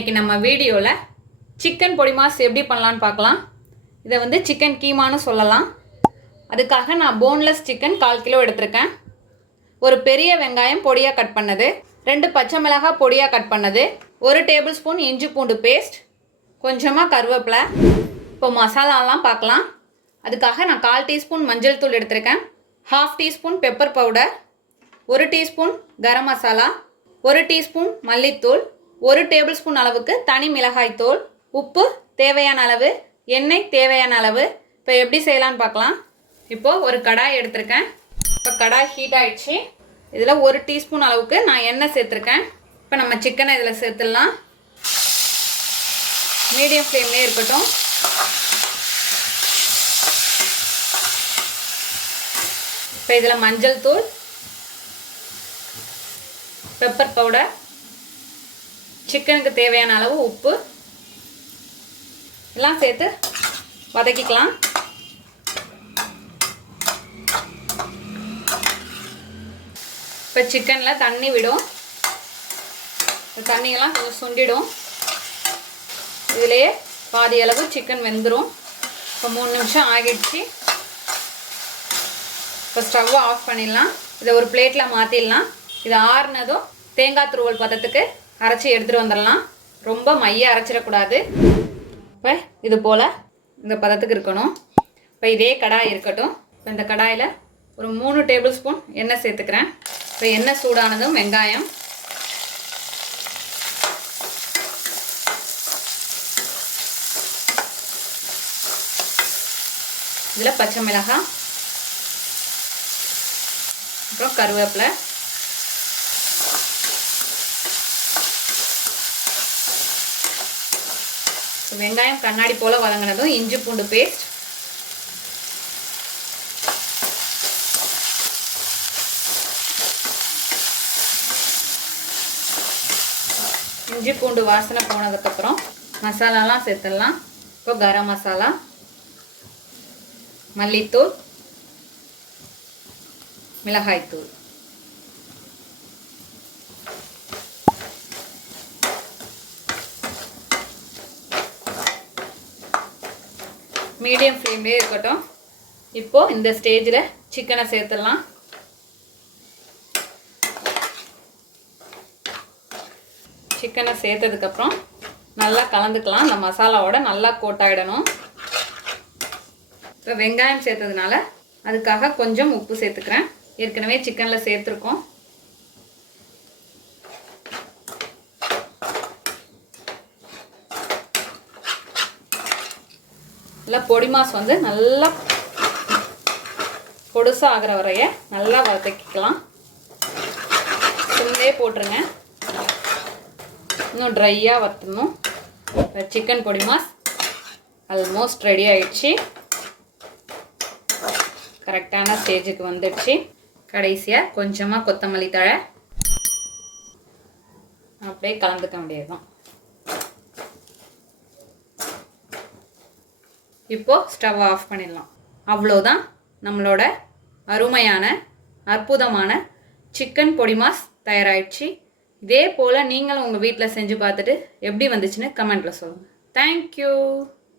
இன்னைக்கு நம்ம வீடியோவில் சிக்கன் பொடி மாஸ் எப்படி பண்ணலான்னு பார்க்கலாம். இதை வந்து சிக்கன் கீமான்னு சொல்லலாம். அதுக்காக நான் போன்லெஸ் சிக்கன் 1/4 கிலோ எடுத்திருக்கேன். ஒரு பெரிய வெங்காயம் பொடியாக கட் பண்ணது, 2 பச்சை மிளகாய் பொடியாக கட் பண்ணது, 1 டேபிள் ஸ்பூன் இஞ்சி பூண்டு பேஸ்ட், கொஞ்சமாக கருவேப்பிலை. இப்போ மசாலாலாம் பார்க்கலாம். அதுக்காக நான் 1/4 டீஸ்பூன் மஞ்சள் தூள் எடுத்திருக்கேன், 1/2 teaspoon pepper powder, 1 teaspoon garam masala, 1 teaspoon மல்லித்தூள், 1 டேபிள் ஸ்பூன் அளவுக்கு தனி மிளகாய் தூள், உப்பு தேவையான அளவு, எண்ணெய் தேவையான அளவு. இப்போ எப்படி செய்யலான்னு பார்க்கலாம். இப்போது ஒரு கடாய் எடுத்திருக்கேன். இப்போ கடாய் ஹீட் ஆகிடுச்சு. இதில் 1 டீஸ்பூன் அளவுக்கு நான் எண்ணெய் சேர்த்துருக்கேன். இப்போ நம்ம சிக்கனை இதில் சேர்த்துடலாம். மீடியம் ஃப்ளேம்லேயே இருக்கட்டும். இப்போ இதில் மஞ்சள் தூள், பெப்பர் பவுடர், சிக்கனுக்கு தேவையான அளவு உப்பு எல்லாம் சேர்த்து வதக்கிக்கலாம். இப்போ சிக்கனில் தண்ணி விடும். தண்ணியெல்லாம் கொஞ்சம் சுண்டிடும். இதிலேயே பாதி அளவு சிக்கன் வெந்துடும். இப்போ 3 நிமிஷம் ஆகிடுச்சு. இப்போ ஸ்டவ்வை ஆஃப் பண்ணிடலாம். இதை ஒரு பிளேட்டில் மாற்றிடலாம். இது ஆறுனதும் தேங்காய் துருவல் பதத்துக்கு அரைச்சி எடுத்துகிட்டு வந்துடலாம். ரொம்ப மைய அரைச்சிடக்கூடாது. இப்போ இது போல் இந்த பதத்துக்கு இருக்கணும். இப்போ இதே கடாய் இருக்கட்டும். இப்போ இந்த கடாயில் ஒரு 3 டேபிள் ஸ்பூன் எண்ணெய் சேர்த்துக்கிறேன். இப்போ எண்ணெய் சூடானதும் வெங்காயம், இதில் பச்சை மிளகாய், அப்புறம் கருவேப்பிலை, வெங்காயம் கண்ணாடி போல் வதங்கினதும் இஞ்சி பூண்டு பேஸ்ட், இஞ்சி பூண்டு வாசனை போனதுக்கப்புறம் மசாலாலாம் சேர்த்துடலாம். இப்போ கரம் மசாலா, மல்லித்தூள், மிளகாய்த்தூள், மீடியம் ஃப்ளேம்லேயே இருக்கட்டும். இப்போது இந்த ஸ்டேஜில் சிக்கனை சேர்த்துடலாம். சிக்கனை சேர்த்ததுக்கப்புறம் நல்லா கலந்துக்கலாம். அந்த மசாலாவோட நல்லா கோட்டாயிடணும். இப்போ வெங்காயம் சேர்த்ததுனால அதுக்காக கொஞ்சம் உப்பு சேர்த்துக்கிறேன். ஏற்கனவே சிக்கனில் சேர்த்துருக்கோம். இல்லை பொடி மாஸ் வந்து நல்லா பொடுசாக ஆகிற வரைய நல்லா வதக்கிக்கலாம். சிம்லே போட்டுருங்க. இன்னும் ட்ரையாக வறுத்தணும். சிக்கன் பொடி மாஸ் ஆல்மோஸ்ட் ரெடி ஆயிடுச்சு. கரெக்டான ஸ்டேஜுக்கு வந்துடுச்சு. கடைசியாக கொஞ்சமாக கொத்தமல்லி தழை அப்படியே கலந்துக்க வேண்டியதுதான். இப்போது ஸ்டவ் ஆஃப் பண்ணிடலாம். அவ்வளோதான், நம்மளோட அருமையான அற்புதமான சிக்கன் பொடி மாஸ் தயாராகிடுச்சு. இதே போல் நீங்களும் உங்கள் வீட்டில் செஞ்சு பார்த்துட்டு எப்படி வந்துச்சுன்னு கமெண்ட்டில் சொல்லுங்கள். தேங்க்யூ.